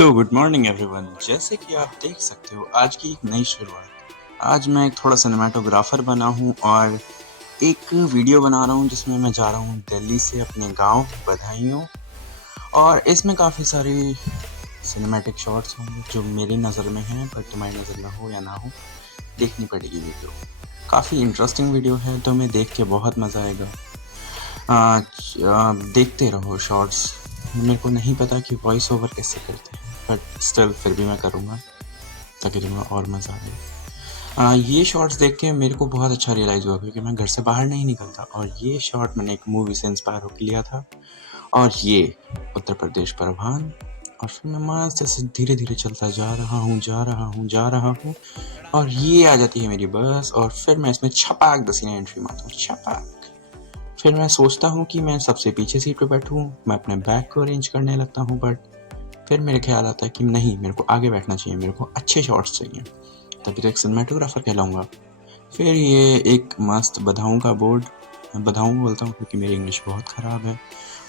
तो good morning everyone. जैसे कि आप देख सकते हो आज की एक नई शुरुआत। आज मैं एक थोड़ा सिनेमाटोग्राफर बना हूँ और एक वीडियो बना रहा हूँ जिसमें मैं जा रहा हूँ दिल्ली से अपने गांव बधाइयों। और इसमें काफ़ी सारी सिनेमैटिक शॉट्स होंगे जो मेरी नज़र में हैं, पर तुम्हारी नज़र में हो या ना हो देखनी पड़ेगी वीडियो। काफ़ी इंटरेस्टिंग वीडियो है, तुम्हें देख के बहुत मज़ा आएगा। देखते रहो शॉर्ट्स। मेरे को नहीं पता कि वॉइस ओवर कैसे करते हैं, बट स्टिल फिर भी मैं करूँगा ताकि तुम्हें और मज़ा आए। ये शॉर्ट्स देख के मेरे को बहुत अच्छा रियलाइज़ हुआ क्योंकि मैं घर से बाहर नहीं निकलता, और ये शॉट मैंने एक मूवी से इंस्पायर होकर लिया था। और ये उत्तर प्रदेश प्रभान, और फिर मैं मस्त ऐसे धीरे धीरे चलता जा रहा हूँ और ये आ जाती है मेरी बस, और फिर मैं इसमें छपाक दसीने एंट्री मारता हूँ, छपाक। फिर मैं सोचता हूँ कि मैं सबसे पीछे सीट पे बैठूँ, मैं अपने बैग को अरेंज करने लगता हूँ, बट फिर मेरे ख्याल आता है कि नहीं, मेरे को आगे बैठना चाहिए, मेरे को अच्छे शॉट्स चाहिए, तभी तो एक सिनेमाटोग्राफर कहलाऊंगा। फिर ये एक मस्त बधाऊं का बोर्ड, मैं बधाऊं बोलता हूँ क्योंकि मेरी इंग्लिश बहुत ख़राब है।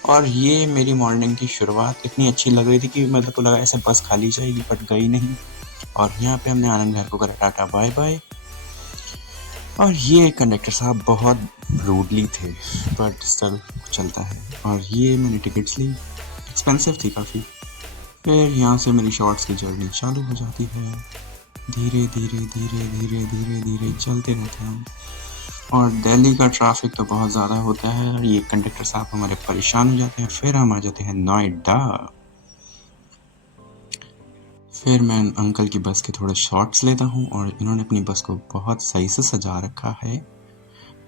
और ये मेरी मॉर्निंग की शुरुआत इतनी अच्छी लग रही थी कि मतलब को लगा ऐसे बस खाली जाएगी, बट गई नहीं। और यहाँ पे हमने आनंद घर को करा टाटा बाय बाय। और ये कंडक्टर साहब बहुत रूडली थे, बट स्टिल चलता है। और ये मैंने टिकट्स ली, एक्सपेंसिव थी काफ़ी। फिर यहाँ से मेरी शॉर्ट्स की जर्नी चालू हो जाती है, धीरे धीरे धीरे धीरे धीरे धीरे चलते रहते हैं। और दिल्ली का ट्रैफिक तो बहुत ज़्यादा होता है और ये कंडक्टर साहब हमारे परेशान हो जाते हैं। फिर हम आ जाते हैं नोएडा। फिर मैं अंकल की बस के थोड़े शॉट्स लेता हूँ, और इन्होंने अपनी बस को बहुत सही से सजा रखा है।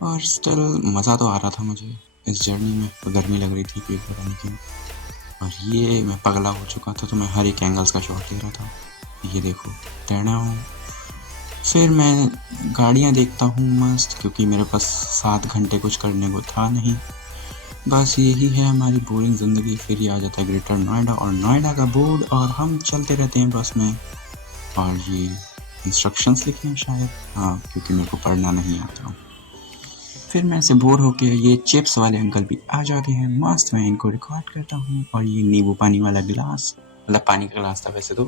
और स्टिल मज़ा तो आ रहा था मुझे इस जर्नी में, तो गर्मी लग रही थी कि पता नहीं क्यों। और ये मैं पगला हो चुका था, तो मैं हर एक एंगल्स का शॉट ले रहा था। ये देखो, तैरना हूँ। फिर मैं गाड़ियाँ देखता हूँ मस्त, क्योंकि मेरे पास 7 घंटे कुछ करने को था नहीं। बस यही है हमारी बोरिंग ज़िंदगी। फिर ये आ जाता है ग्रेटर नोएडा और नोएडा का बोर्ड, और हम चलते रहते हैं बस में। और ये इंस्ट्रक्शंस लिखे हैं शायद, हाँ, क्योंकि मेरे को पढ़ना नहीं आता। फिर मैं ऐसे बोर होके ये चिप्स वाले अंकल भी आ जाते हैं, मस्त मैं इनको रिकॉर्ड करता हूँ। और ये नींबू पानी वाला गिलास, मतलब पानी का गिलास था वैसे तो।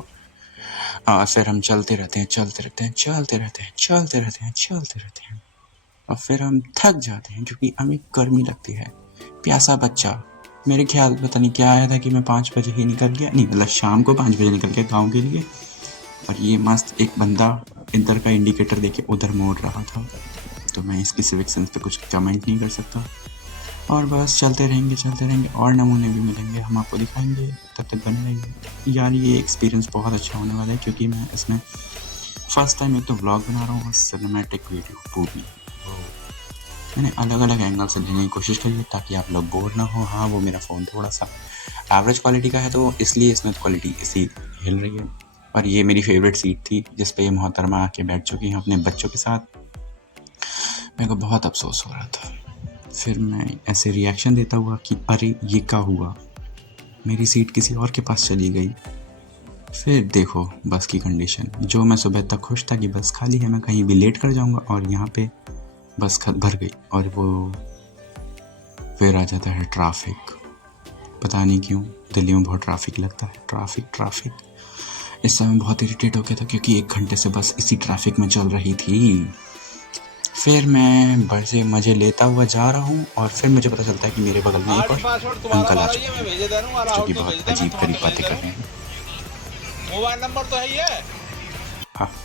फिर हम चलते रहते हैं, चलते रहते हैं, चलते रहते हैं, चलते रहते हैं, चलते रहते हैं। और फिर हम थक जाते हैं क्योंकि हमें गर्मी लगती है। प्यासा बच्चा, मेरे ख्याल पता नहीं क्या आया था कि मैं 5 बजे ही निकल गया, नहीं मतलब शाम को 5 बजे निकल गया गाँव के लिए। और ये मस्त एक बंदा इधर का इंडिकेटर देके उधर मोड़ रहा था, तो मैं इसकी सिविक सेंस पे कुछ कमेंट नहीं कर सकता। और बस चलते रहेंगे और नमूने भी मिलेंगे, हम आपको दिखाएंगे, तब तक बने रहिए यार। ये एक्सपीरियंस बहुत अच्छा होने वाला है क्योंकि मैं इसमें फर्स्ट टाइम एक तो व्लॉग बना रहा हूँ और सिनेमैटिक वीडियो वो भी। मैंने अलग अलग एंगल से लेने की कोशिश करी है ताकि आप लोग बोर ना हो। हाँ, वो मेरा फ़ोन थोड़ा सा एवरेज क्वालिटी का है, तो इसलिए इसमें क्वालिटी ऐसी हिल रही है। और ये मेरी फेवरेट सीट थी जिस पे ये मोहतरमा आके बैठ चुकी हैं अपने बच्चों के साथ। मेरे को बहुत अफसोस हो रहा था। फिर मैं ऐसे रिएक्शन देता हुआ कि अरे ये क्या हुआ, मेरी सीट किसी और के पास चली गई। फिर देखो बस की कंडीशन, जो मैं सुबह तक खुश था कि बस खाली है, मैं कहीं भी लेट कर जाऊंगा, और यहाँ पे बस भर गई। और वो फिर आ जाता है ट्रैफिक। पता नहीं क्यों दिल्ली में बहुत ट्रैफिक लगता है, ट्रैफिक। इस समय बहुत इरिटेट हो गया था क्योंकि 1 घंटे से बस इसी ट्रैफिक में चल रही थी। फिर मैं बड़े से मज़े लेता हुआ जा रहा हूँ, और फिर मुझे पता चलता है कि मेरे बगल में एक और अंकल आ चुके हैं जो कि बहुत अजीब गरीब बातें कर रहे हैं। मोबाइल नंबर तो है ही है।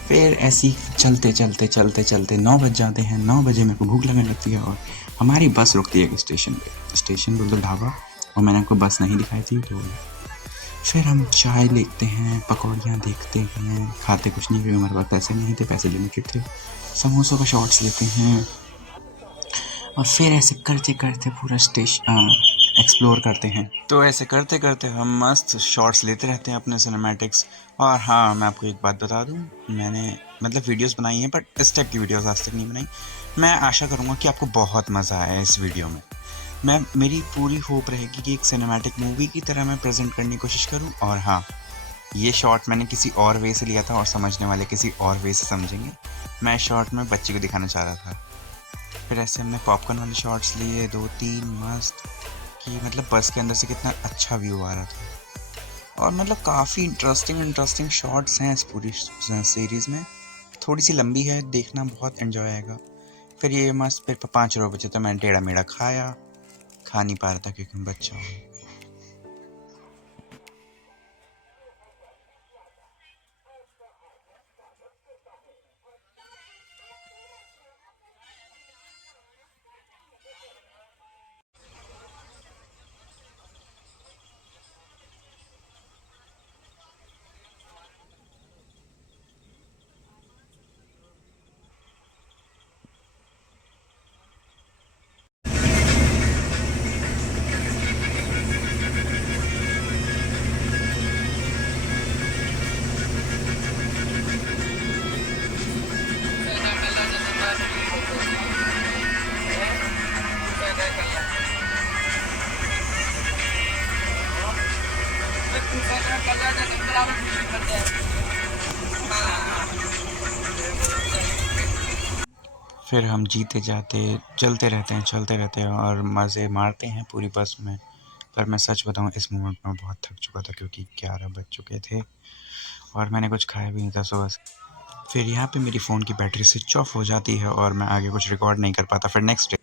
फिर ऐसी चलते 9 बज जाते हैं। 9 बजे मेरे को भूख लगने लगती है और हमारी बस रुकती है स्टेशन पे। स्टेशन बोल दो ढाबा, और मैंने आपको बस नहीं दिखाई थी। तो फिर हम चाय लेते हैं, पकौड़ियाँ देखते हैं, खाते कुछ नहीं क्योंकि हमारे पास पैसे नहीं थे, पैसे लिमिटेड थे। समोसों का शॉट्स लेते हैं, और फिर ऐसे करते करते पूरा स्टेशन एक्सप्लोर करते हैं। तो ऐसे करते करते हम मस्त शॉट्स लेते रहते हैं अपने सिनेमैटिक्स। और हाँ, मैं आपको एक बात बता दूं, मैंने मतलब वीडियोस बनाई हैं, बट इस टाइप की वीडियोस आज तक नहीं बनाई। मैं आशा करूँगा कि आपको बहुत मज़ा आया इस वीडियो में। मेरी पूरी होप रहेगी कि एक सिनेमैटिक मूवी की तरह मैं प्रेजेंट करने की कोशिश करूँ। और हाँ, ये शॉट मैंने किसी और वे से लिया था और समझने वाले किसी और वे से समझेंगे। मैं शॉट में बच्ची को दिखाना चाह रहा था। फिर ऐसे हमने पॉपकॉर्न वाले शॉट्स लिए 2-3 मस्त, कि मतलब बस के अंदर से कितना अच्छा व्यू आ रहा था। और मतलब काफ़ी इंटरेस्टिंग शॉट्स हैं इस पूरी सीरीज़ में। थोड़ी सी लंबी है, देखना बहुत एंजॉय आएगा। फिर ये मस्त फिर 5 बजे तो मैं टेढ़ा मेढ़ा खाया, खा नहीं पा रहा था क्योंकि मैं बच्चा हूँ। फिर हम जीते जाते चलते रहते हैं और मज़े मारते हैं पूरी बस में। पर मैं सच बताऊं, इस मोमेंट में बहुत थक चुका था क्योंकि 11 बज चुके थे और मैंने कुछ खाया भी नहीं था सुबह से। फिर यहाँ पे मेरी फ़ोन की बैटरी स्विच ऑफ हो जाती है और मैं आगे कुछ रिकॉर्ड नहीं कर पाता। फिर नेक्स्ट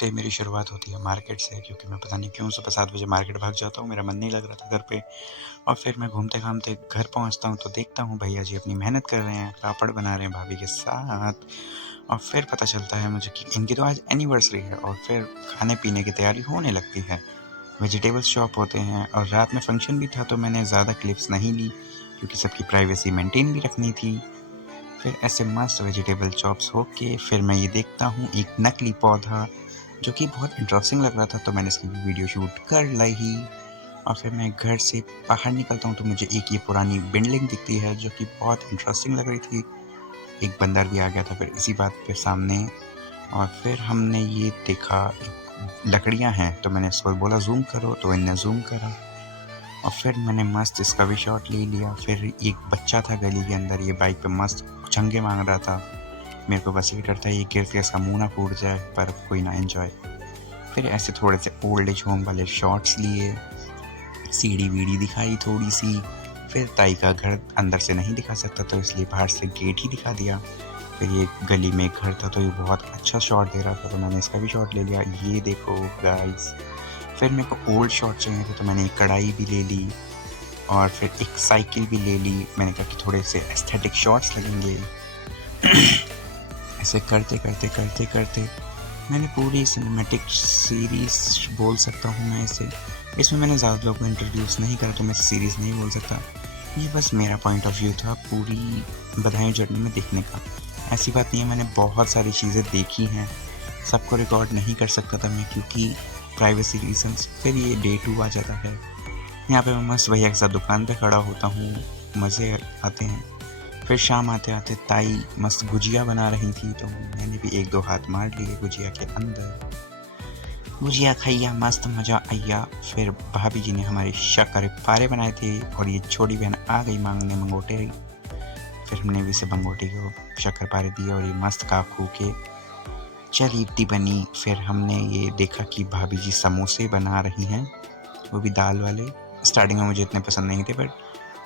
डे मेरी शुरुआत होती है मार्केट से, क्योंकि मैं पता नहीं क्यों सुबह 7 बजे मार्केट भाग जाता हूँ। मेरा मन नहीं लग रहा था घर पे। और फिर मैं घूमते-घामते घर पहुँचता हूँ तो देखता हूँ भैया जी अपनी मेहनत कर रहे हैं, पापड़ बना रहे हैं भाभी के साथ। और फिर पता चलता है मुझे कि इनकी तो आज एनिवर्सरी है और फिर खाने-पीने की तैयारी होने लगती है। वेजिटेबल्स शॉप होते हैं और रात में फंक्शन भी था तो मैंने ज़्यादा क्लिप्स नहीं ली क्योंकि सबकी प्राइवेसी मेंटेन भी रखनी थी। फिर ऐसे मस्त वेजिटेबल चॉप्स होके फिर मैं ये देखता हूँ एक नकली पौधा जो कि बहुत इंटरेस्टिंग लग रहा था, तो मैंने इसकी वीडियो शूट कर ली। और फिर मैं घर से बाहर निकलता हूँ तो मुझे एक ये पुरानी बिल्डिंग दिखती है जो कि बहुत इंटरेस्टिंग लग रही थी। एक बंदर भी आ गया था फिर इसी बात पे सामने। और फिर हमने ये देखा लकड़ियाँ हैं तो मैंने इसको बोला ज़ूम करो तो इनने ज़ूम करा और फिर मैंने मस्त इसका भी शॉट ले लिया। फिर एक बच्चा था गली के अंदर, ये बाइक पे मस्त चंगे मांग रहा था। मेरे को बस ये डर था ये गिर के इसका मुंह ना फूट जाए, पर कोई ना एंजॉय। फिर ऐसे थोड़े से ओल्ड एज होम वाले शॉट्स लिए, सीढ़ी वीढ़ी दिखाई थोड़ी सी। फिर ताई का घर अंदर से नहीं दिखा सकता तो इसलिए बाहर से गेट ही दिखा दिया। फिर ये गली में एक घर था तो ये बहुत अच्छा शॉट दे रहा था तो मैंने इसका भी शॉट ले लिया। ये देखो गाइस। फिर मेरे को ओल्ड शॉट चाहिए थे तो मैंने एक कढ़ाई भी ले ली और फिर एक साइकिल भी ले ली। मैंने कहा कि थोड़े से एस्थेटिक शॉट्स लगेंगे। ऐसे करते मैंने पूरी सिनेमैटिक सीरीज़ बोल सकता हूँ मैं इसे। इसमें मैंने ज़्यादा लोगों को इंट्रोड्यूस नहीं करा तो मैं सीरीज़ नहीं बोल सकता। ये बस मेरा पॉइंट ऑफ व्यू था पूरी बधाई जर्नी में देखने का। ऐसी बात नहीं है, मैंने बहुत सारी चीज़ें देखी हैं, सबको रिकॉर्ड नहीं कर सकता था मैं क्योंकि प्राइवेसी रीजंस। फिर ये डे 2 आ जाता है। यहाँ पे मैं मस्त भैया के साथ दुकान पे खड़ा होता हूँ, मज़े आते हैं। फिर शाम आते आते ताई मस्त गुजिया बना रही थी तो मैंने भी 1-2 हाथ मार लिए गुजिया के अंदर। गुजिया खाइया, मस्त मज़ा आया। फिर भाभी जी ने हमारे शक्कर पारे बनाए थे और ये छोटी बहन आ गई मांगने मंगोटे। फिर हमने भी इसे मंगोटे को शक्कर पारे दिए और ये मस्त खा खू के चल इतनी बनी। फिर हमने ये देखा कि भाभी जी समोसे बना रही हैं, वो भी दाल वाले। स्टार्टिंग में मुझे इतने पसंद नहीं थे बट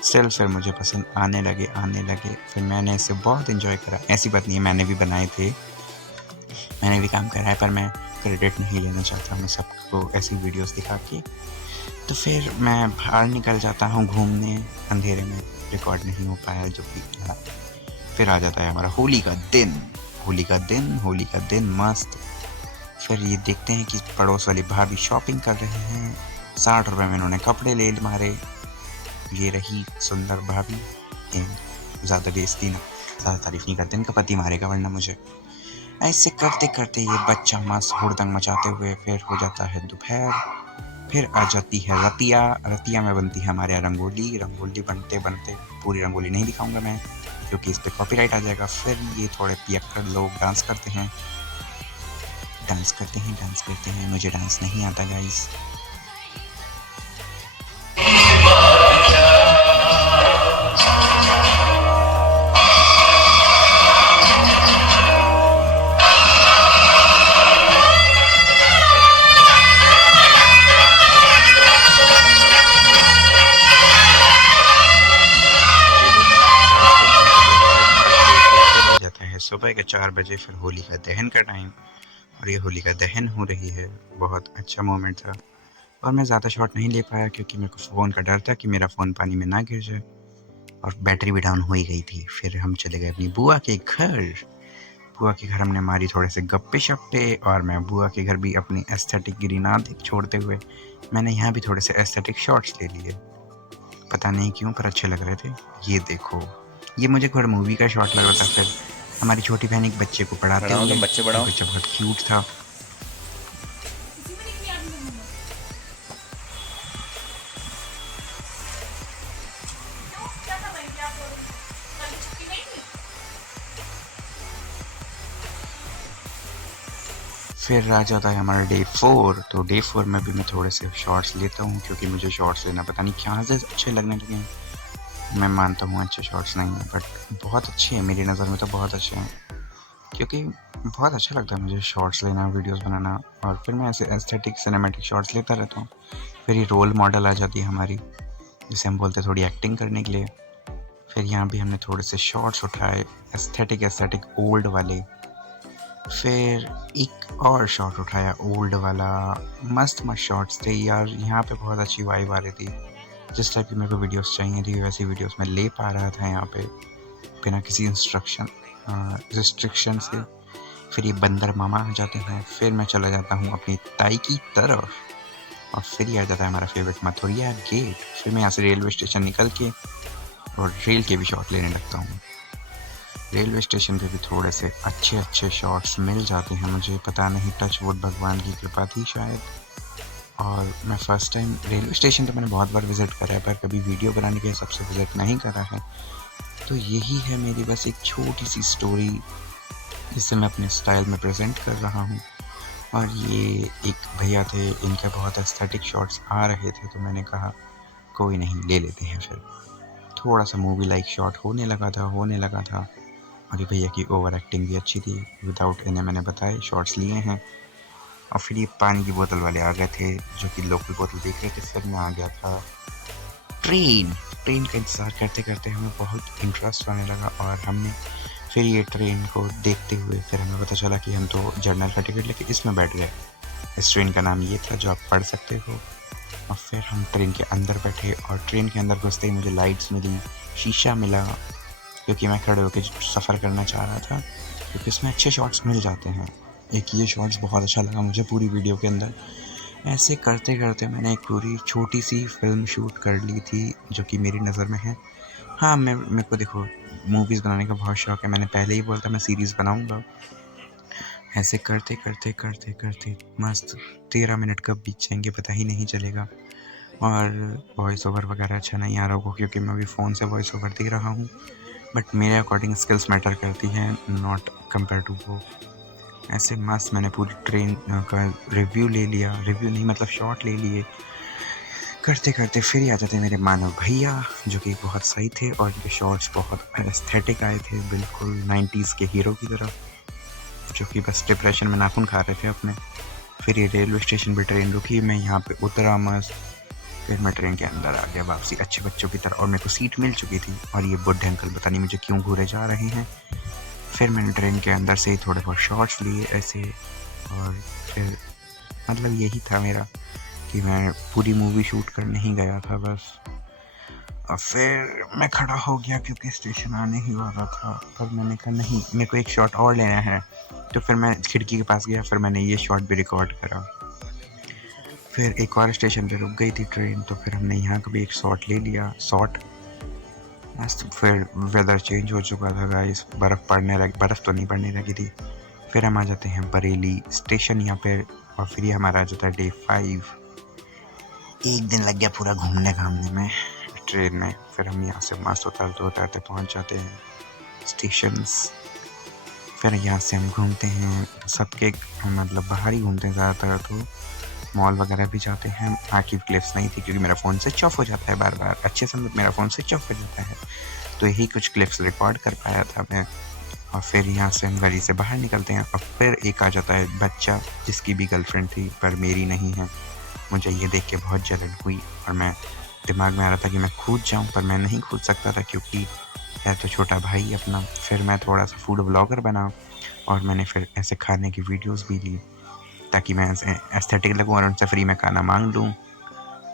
स्टिल फिर मुझे पसंद आने लगे। फिर मैंने इसे बहुत इन्जॉय करा। ऐसी बात नहीं है, मैंने भी बनाए थे, मैंने भी काम करा है, पर मैं क्रेडिट नहीं लेना चाहता मैं सबको ऐसी वीडियोस दिखा के। तो फिर मैं बाहर निकल जाता हूँ घूमने, अंधेरे में रिकॉर्ड नहीं हो पाया जो कि। फिर आ जाता है हमारा होली का दिन मस्त। फिर ये देखते हैं कि पड़ोस वाली भाभी शॉपिंग कर रहे हैं। 60 रुपये में इन्होंने कपड़े ले मारे। ये रही सुंदर भाभी। ज़्यादा बेइज्जती ना, ज़्यादा तारीफ नहीं करते, इनका पति मारेगा वरना मुझे। ऐसे करते ये बच्चा मस्त हुड़दंग मचाते हुए फिर हो जाता है दोपहर। फिर आ जाती है रतिया में बनती है हमारे यहाँ रंगोली बनते पूरी रंगोली नहीं दिखाऊंगा मैं क्योंकि इस पर कॉपीराइट आ जाएगा। फिर ये थोड़े पियक्कड़ लोग डांस करते हैं। मुझे डांस नहीं आता गाइस। सुबह के 4 बजे फिर होलिका दहन का टाइम, और ये होलिका दहन हो रही है। बहुत अच्छा मोमेंट था और मैं ज़्यादा शॉट नहीं ले पाया क्योंकि मेरे को फ़ोन का डर था कि मेरा फ़ोन पानी में ना गिर जाए, और बैटरी भी डाउन हो ही गई थी। फिर हम चले गए अपनी बुआ के घर। बुआ के घर हमने मारी थोड़े से गप्पे शप्पे, और मैं बुआ के घर भी अपनी एस्थेटिक गिरी ना देख छोड़ते हुए मैंने यहाँ भी थोड़े से एस्थेटिक शॉट्स ले लिए। पता नहीं क्यों, पर अच्छे लग रहे थे। ये देखो, ये मुझे थोड़ा मूवी का शॉट लग रहा था। फिर हमारी छोटी बहन एक बच्चे को पढ़ाते बढ़ाओ हुए, तुम बच्चे वो बढ़ाओ। बच्चा बहुत क्यूट था। फिर आ जाता है हमारा डे 4। तो डे 4 में भी मैं थोड़े से शॉट्स लेता हूँ क्योंकि मुझे शॉट्स लेना पता नहीं क्या से अच्छे लगने लगे हैं। मैं मानता हूँ अच्छे शॉट्स नहीं हैं, बट बहुत अच्छे हैं मेरी नज़र में, तो बहुत अच्छे हैं क्योंकि बहुत अच्छा लगता है मुझे शॉट्स लेना, वीडियोस बनाना, और फिर मैं ऐसे एस्थेटिक सिनेमैटिक शॉट्स लेता रहता हूँ। फिर ये रोल मॉडल आ जाती है हमारी, जिसे हम बोलते हैं थोड़ी एक्टिंग करने के लिए। फिर यहाँ भी हमने थोड़े से शॉट्स उठाए एस्थेटिक ओल्ड वाले। फिर एक और शॉट उठाया ओल्ड वाला। मस्त शॉट्स थे यार, यहाँ पे बहुत अच्छी वाइब आ रही थी। जिस टाइप की मेरे को वीडियोस चाहिए थी वैसी वीडियोस मैं ले पा रहा था यहाँ पे, बिना किसी रिस्ट्रिक्शन से। फिर ये बंदर मामा आ जाते हैं। फिर मैं चला जाता हूँ अपनी ताई की तरफ, और फिर ये आ जाता है हमारा फेवरेट मथुरिया गेट। फिर मैं यहाँ से रेलवे स्टेशन निकल के और रेल के भी शॉट लेने लगता हूँ। रेलवे स्टेशन पे भी थोड़े से अच्छे शॉट्स मिल जाते हैं मुझे, पता नहीं, टच वुड, भगवान की कृपा थी शायद। और मैं फ़र्स्ट टाइम रेलवे स्टेशन तो मैंने बहुत बार विज़िट करा है, पर कभी वीडियो बनाने के हिसाब से विज़िट नहीं करा है। तो यही है मेरी बस एक छोटी सी स्टोरी, जिसे मैं अपने स्टाइल में प्रेजेंट कर रहा हूँ। और ये एक भैया थे, इनके बहुत एस्थेटिक शॉट्स आ रहे थे, तो मैंने कहा कोई नहीं, ले लेते हैं। फिर थोड़ा सा मूवी लाइक शॉट होने लगा था। और ये भैया की ओवर एक्टिंग भी अच्छी थी। विदाउट इन्हें मैंने बताए शॉट्स लिए हैं। और फिर ये पानी की बोतल वाले आ गए थे, जो कि लोकल बोतल देख रहे थे। फिर मैं आ गया था ट्रेन का इंतज़ार करते करते हमें बहुत इंटरेस्ट आने लगा, और हमने फिर ये ट्रेन को देखते हुए फिर हमें पता चला कि हम तो जर्नल का टिकट लेके इसमें बैठ गए। इस ट्रेन का नाम ये था जो आप पढ़ सकते हो। और फिर हम ट्रेन के अंदर बैठे, और ट्रेन के अंदर घुसते ही मुझे लाइट्स मिली, शीशा मिला, क्योंकि मैं खड़े होकर सफ़र करना चाह रहा था, क्योंकि इसमें अच्छे शॉट्स मिल जाते हैं। एक ये शॉट्स बहुत अच्छा लगा मुझे पूरी वीडियो के अंदर। ऐसे करते करते मैंने एक पूरी छोटी सी फिल्म शूट कर ली थी, जो कि मेरी नज़र में है। हाँ, मेरे को देखो मूवीज़ बनाने का बहुत शौक़ है, मैंने पहले ही बोला था मैं सीरीज़ बनाऊँगा। ऐसे करते मस्त 13 मिनट कब बीत जाएंगे पता ही नहीं चलेगा। और वॉइस ओवर वगैरह अच्छा नहीं आ रहा होगा क्योंकि मैं अभी फ़ोन से वॉइस ओवर दे रहा हूँ, बट मेरे अकॉर्डिंग स्किल्स मैटर करती हैं, नॉट कंपेयर टू वो। ऐसे मस्त मैंने पूरी ट्रेन का रिव्यू ले लिया, रिव्यू नहीं मतलब शॉट ले लिए। करते करते फिर ही आ जाते मेरे मानव भैया, जो कि बहुत सही थे, और इनके शॉट्स बहुत एस्थेटिक आए थे, बिल्कुल 90s के हीरो की तरह, जो कि बस डिप्रेशन में नाखून खा रहे थे अपने। फिर ये रेलवे स्टेशन पर ट्रेन रुकी, मैं यहाँ पे उतरा मस्त। फिर मैं ट्रेन के अंदर आ गया वापसी अच्छे बच्चों की तरह, और मेरे को सीट मिल चुकी थी, और ये बुढ़े अंकल पता नहीं मुझे क्यों घूरे जा रहे हैं। फिर मैंने ट्रेन के अंदर से ही थोड़े बहुत शॉट्स लिए ऐसे, और फिर मतलब यही था मेरा कि मैं पूरी मूवी शूट करने ही गया था बस। और फिर मैं खड़ा हो गया क्योंकि स्टेशन आने ही वाला था, पर मैंने कहा नहीं, मेरे को एक शॉट और लेना है। तो फिर मैं खिड़की के पास गया, फिर मैंने ये शॉट भी रिकॉर्ड करा। फिर एक और स्टेशन पे रुक गई थी ट्रेन, तो फिर हमने यहाँ का भी एक शॉट ले लिया। फिर वेदर चेंज हो चुका था गाइस, बर्फ़ तो नहीं पड़ने लगी थी। फिर हम आ जाते हैं बरेली स्टेशन यहाँ पे, और फिर ये हमारा आ जाता है डे 5। एक दिन लग गया पूरा घूमने घामने में ट्रेन में। फिर हम यहाँ से मस्त उतरते पहुँच जाते हैं स्टेशंस। फिर यहाँ से हम घूमते हैं सबके, मतलब बाहर ही घूमते हैं ज़्यादातर, तो मॉल वगैरह भी जाते हैं। बाकी क्लिप्स नहीं थी क्योंकि मेरा फ़ोन स्विच ऑफ हो जाता है बार बार, अच्छे से मेरा फ़ोन स्विच ऑफ हो जाता है, तो यही कुछ क्लिप्स रिकॉर्ड कर पाया था मैं। और फिर यहाँ से हम गली से बाहर निकलते हैं, और फिर एक आ जाता है बच्चा जिसकी भी गर्लफ्रेंड थी पर मेरी नहीं है। मुझे ये देख के बहुत जलन हुई, और मैं दिमाग में आ रहा था कि मैं कूद जाऊँ, पर मैं नहीं कूद सकता था क्योंकि है तो छोटा भाई अपना। फिर मैं थोड़ा सा फूड ब्लॉगर बना और मैंने फिर ऐसे खाने की वीडियोस भी ली ताकि मैं ऐसे एस्थेटिक लगूँ और उनसे फ्री में खाना मांग लूँ।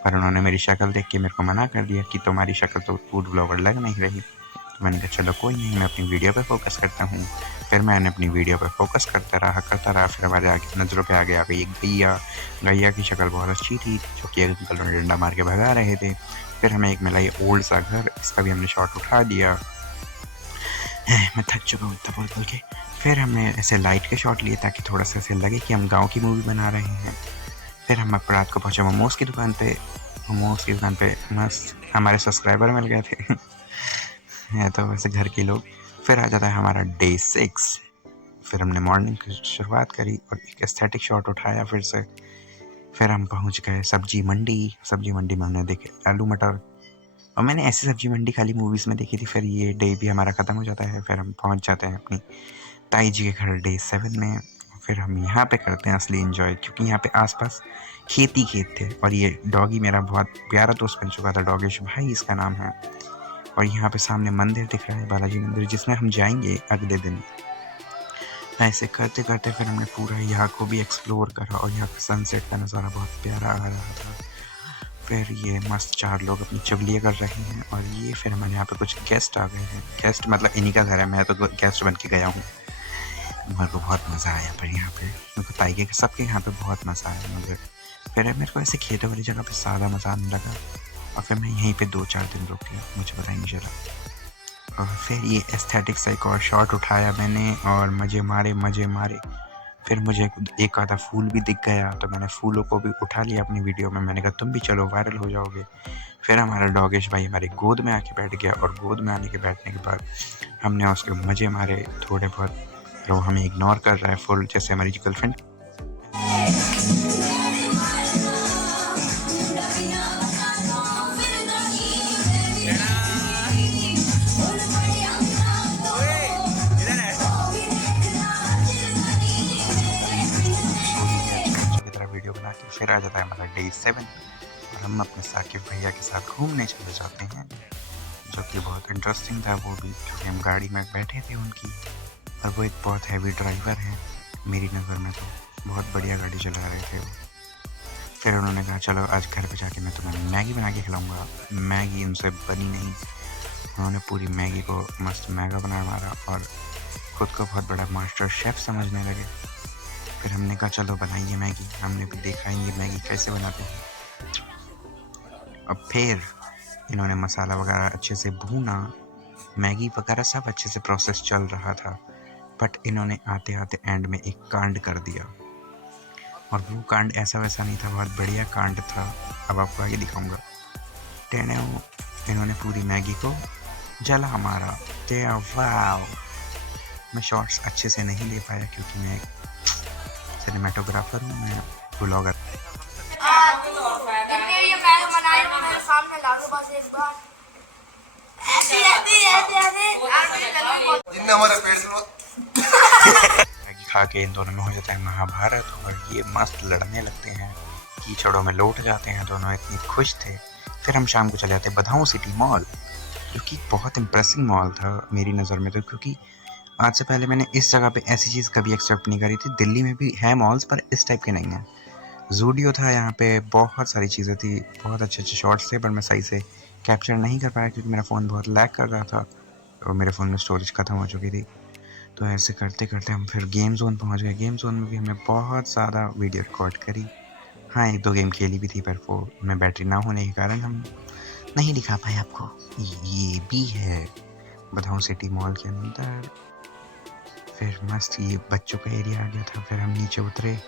पर उन्होंने मेरी शक्ल देख के मेरे को मना कर दिया कि तुम्हारी शक्ल तो फूड ब्लॉगर लग नहीं रही। तो मैंने कहा चलो कोई नहीं, मैं अपनी वीडियो पे फोकस करता हूँ। फिर मैंने अपनी वीडियो पे फोकस करता रहा। फिर हमारे आगे नज़रों पे आगे आ गई एक गैया। गैया की शक्ल बहुत अच्छी थी जो कि एक अंकल उन्हें डंडा मार के भगा रहे थे। फिर हमें एक मिला ये ओल्ड सा घर, इसका भी हमने शॉट उठा दिया। मैं थक चुका हूँ इतना बोल बोल के। फिर हमने ऐसे लाइट के शॉट लिए ताकि थोड़ा सा ऐसे लगे कि हम गाँव की मूवी बना रहे हैं। फिर हम रात को पहुँचे मोमोज़ की दुकान पे। मोमोज़ की दुकान पे मस्त हमारे सब्सक्राइबर मिल गए थे। हैं तो वैसे घर के लोग। फिर आ जाता है हमारा डे 6। फिर हमने मॉर्निंग की शुरुआत करी और एक एस्थेटिक शॉट उठाया फिर से। फिर हम पहुंच गए सब्जी मंडी। सब्जी मंडी में हमने देखे आलू मटर, और मैंने ऐसी सब्जी मंडी खाली मूवीज़ में देखी थी। फिर ये डे भी हमारा ख़त्म हो जाता है। फिर हम पहुंच जाते हैं अपनी ताई जी के घर डे 7 में। फिर हम यहाँ पे करते हैं असली इंजॉय, क्योंकि यहाँ पे आसपास खेत ही खेत थे। और ये डॉगी मेरा बहुत प्यारा दोस्त बन चुका था, डॉगेश भाई इसका नाम है। और यहाँ पे सामने मंदिर दिख रहा है, बालाजी मंदिर, जिसमें हम जाएंगे अगले दिन। ऐसे करते करते फिर हमने पूरा यहाँ को भी एक्सप्लोर करा और यहाँ का सनसेट का नज़ारा बहुत प्यारा आ रहा था। फिर ये मस्त 4 लोग अपनी चुगलियाँ कर रहे हैं और ये फिर हमारे यहाँ पे कुछ गेस्ट आ गए हैं। गेस्ट मतलब इन्हीं का घर है, मैं तो गेस्ट बन के गया हूँ। मेरे को बहुत मज़ा आया पर यहाँ पे, मेरे को ताइके के सबके यहाँ पे बहुत मज़ा आया मुझे। फिर मेरे को ऐसे खेतों वाली जगह पे ज़्यादा मज़ा आने लगा और फिर मैं यहीं पे 2-4 दिन रुक गया, मुझे पता ही नहीं चला। और फिर ये एस्थेटिक सा एक और शॉट उठाया मैंने और मज़े मारे। फिर मुझे एक आधा फूल भी दिख गया तो मैंने फूलों को भी उठा लिया अपनी वीडियो में। मैंने कहा तुम भी चलो, वायरल हो जाओगे। फिर हमारा डॉगेश भाई हमारी गोद में आके बैठ गया और गोद में आने के बैठने के बाद हमने उसके मज़े मारे थोड़े बहुत। वो हमें इग्नोर कर रहा है फुल, जैसे हमारी गर्लफ्रेंड। वीडियो बना के फिर आ जाता है हमारा डे 7 और हम अपने साकिब भैया के साथ घूमने चले जाते हैं, जो कि बहुत इंटरेस्टिंग था वो भी, क्योंकि हम गाड़ी में बैठे थे उनकी और वो एक बहुत हैवी ड्राइवर है मेरी नज़र में, तो बहुत बढ़िया गाड़ी चला रहे थे वो। फिर उन्होंने कहा चलो आज घर पे जाके मैं तुम्हें मैगी बना के खिलाऊँगा। मैगी उनसे बनी नहीं, उन्होंने पूरी मैगी को मस्त मैगा बना मारा और खुद को बहुत बड़ा मास्टर शेफ़ समझने लगे। फिर हमने कहा चलो बनाइए मैगी, हमने भी देखा ये मैगी कैसे बनाते हैं। अब फिर इन्होंने मसाला वगैरह अच्छे से भूना, मैगी वगैरह सब अच्छे से प्रोसेस चल रहा था, बट इन्होंने आते आते एंड में एक कांड कर दिया और वो कांड ऐसा वैसा नहीं था, बहुत बढ़िया कांड था। अब आपको आगे दिखाऊंगा। इन्होंने पूरी मैगी को जला मारा। वाव, मैं शॉट्स अच्छे से नहीं ले पाया क्योंकि मैं सिनेमेटोग्राफर हूँ, मैं ब्लॉगर। मैगी खा के इन दोनों में हो जाता है महाभारत और ये मस्त लड़ने लगते हैं, कीचड़ों में लौट जाते हैं। दोनों इतनी खुश थे। फिर हम शाम को चले जाते बधाऊ सिटी मॉल, जो कि बहुत इम्प्रेसिंग मॉल था मेरी नज़र में, तो क्योंकि आज से पहले मैंने इस जगह पे ऐसी चीज़ कभी एक्सपेक्ट नहीं करी थी। दिल्ली में भी है मॉल्स पर इस टाइप के नहीं हैं। ज़ूडियो था यहाँ पे, बहुत सारी चीज़ें थी, बहुत अच्छे अच्छे शॉट्स थे, पर मैं सही से कैप्चर नहीं कर पाया क्योंकि मेरा फ़ोन बहुत लैग कर रहा था और मेरे फ़ोन में स्टोरेज ख़त्म हो चुकी थी। तो ऐसे करते करते हम फिर गेम जोन पहुँच गए। गेम जोन में भी हमने बहुत ज़्यादा वीडियो रिकॉर्ड करी। हाँ, 1-2 गेम खेली भी थी, पर वो में बैटरी ना होने के कारण हम नहीं दिखा पाए आपको। ये भी है बधाऊ सिटी मॉल के अंदर। फिर मस्त ये बच्चों का एरिया आ गया था। फिर हम नीचे उतरे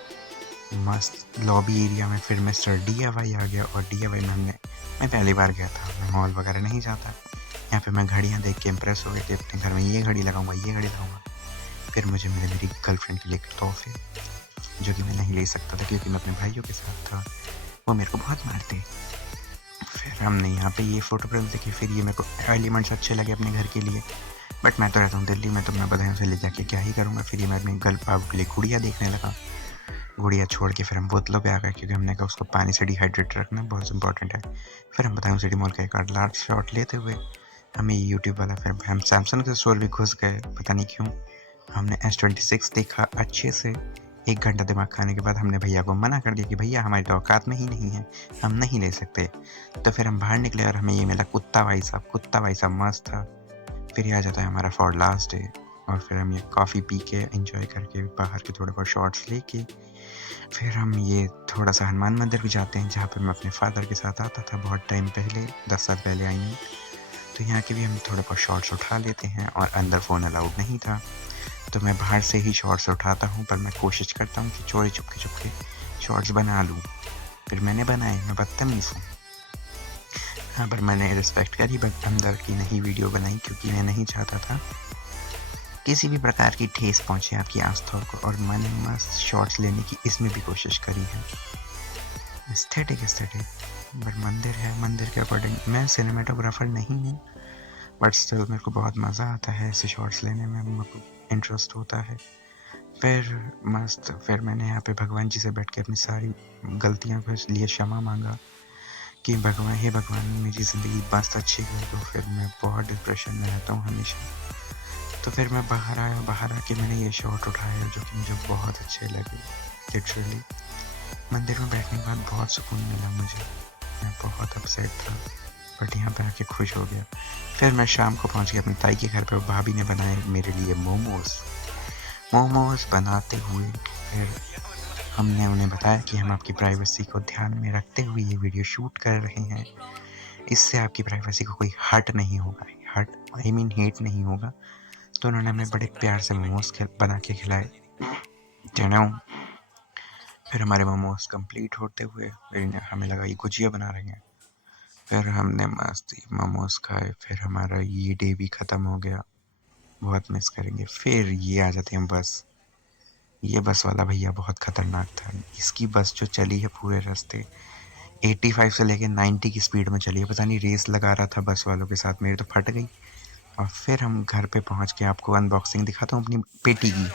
मस्त लॉबी एरिया में, फिर मिस्टर DIY आ गया और DIY में मैं पहली बार गया था, मैं मॉल वगैरह नहीं जाता। यहाँ पे मैं घड़ियाँ देख के इम्प्रेस हो गए थे, अपने घर में ये घड़ी लगाऊंगा, ये घड़ी लगाऊंगा। फिर मुझे मिले मेरी गर्लफ्रेंड के लिए तोहफे, जो कि मैं नहीं ले सकता था क्योंकि मैं अपने भाइयों के साथ था, वो मेरे को बहुत मारते। फिर हमने यहाँ पे ये फोटोग्राफ देखे। फिर ये मेरे को एलिमेंट्स अच्छे लगे अपने घर के लिए, बट मैं तो रहता हूँ दिल्ली में, तो मैं बधाई से ले जाके क्या ही करूँगा। फिर ये मैं अपनी गर्ल बाबू के लिए गुड़िया देखने लगा। गुड़िया छोड़ के फिर हम बोतलों पे आ गए क्योंकि हमने कहा उसको पानी से डिहाइड्रेट रखना बहुत इंपॉर्टेंट है। फिर हम बधाई सिटी मॉल का एक लार्ज शॉट लेते हुए हमें यूट्यूब वाला फिर हम सैमसंग के स्टोर भी घुस गए, पता नहीं क्यों। हमने S26 देखा अच्छे से। 1 घंटा दिमाग खाने के बाद हमने भैया को मना कर दिया कि भैया हमारी तो औकात में ही नहीं है, हम नहीं ले सकते। तो फिर हम बाहर निकले और हमें ये मिला कुत्ता भाई साहब मस्त था। फिर ये आ जाता है हमारा फॉर लास्ट डे और फिर हम ये कॉफ़ी पी के एंजॉय करके बाहर के थोड़े बहुत शॉट्स लेके फिर हम ये थोड़ा सा हनुमान मंदिर भी जाते हैं, जहाँ पे मैं अपने फादर के साथ आता था बहुत टाइम पहले, 10 साल पहले आई हूँ। तो यहाँ के भी हम थोड़े बहुत शॉट्स उठा लेते हैं और अंदर फ़ोन अलाउड नहीं था, तो मैं बाहर से ही शॉट्स उठाता हूँ, पर मैं कोशिश करता हूँ कि चोरी चुपके शॉट्स बना लूँ। फिर मैंने बनाए, मैं बदतमीज़ हूँ। हाँ, पर मैंने रिस्पेक्ट करी बट अंदर की नहीं वीडियो बनाई, क्योंकि मैं नहीं चाहता था किसी भी प्रकार की ठेस पहुँचे आपकी आस्थाओं को, और मैंने मस्त शॉट्स लेने की इसमें भी कोशिश करी है। एस्थेटिक बट मंदिर है, मंदिर के अकॉर्डिंग मैं सिनेमेटोग्राफर नहीं हूँ, बट स्टिल मेरे को बहुत मज़ा आता है ऐसे शॉट्स लेने में, मेरे को इंटरेस्ट होता है। फिर मैंने यहाँ पे भगवान जी से बैठ के अपनी सारी गलतियों के लिए क्षमा मांगा कि हे भगवान मेरी ज़िंदगी मस्त अच्छी कर दो। फिर मैं बहुत डिप्रेशन में रहता हूँ हमेशा। तो फिर मैं बाहर आके मैंने ये शॉट उठाया जो कि मुझे बहुत अच्छे लगे। लिटरली मंदिर में बैठने के बाद बहुत सुकून मिला मुझे। मैं बहुत अपसेट था बट यहाँ पे आके खुश हो गया। फिर मैं शाम को पहुँच गया अपनी ताई के घर पे, भाभी ने बनाए मेरे लिए मोमोज बनाते हुए फिर हमने उन्हें बताया कि हम आपकी प्राइवेसी को ध्यान में रखते हुए ये वीडियो शूट कर रहे हैं, इससे आपकी प्राइवेसी को कोई हर्ट नहीं होगा, हेट नहीं होगा। तो उन्होंने हमें बड़े प्यार से मोमोज बना के खिलाए। फिर हमारे मोमोज कंप्लीट होते हुए फिर हमें लगा ये गुजिया बना रहे हैं। फिर हमने मस्त मोमोज खाए, फिर हमारा ये डे भी ख़त्म हो गया। बहुत मिस करेंगे। फिर ये आ जाते हैं बस। ये बस वाला भैया बहुत ख़तरनाक था। इसकी बस जो चली है पूरे रास्ते 85 से लेके 90 की स्पीड में चली है, पता नहीं रेस लगा रहा था बस वालों के साथ, मेरी तो फट गई। और फिर हम घर पे पहुंच के आपको अनबॉक्सिंग दिखाता हूँ अपनी पेटी की।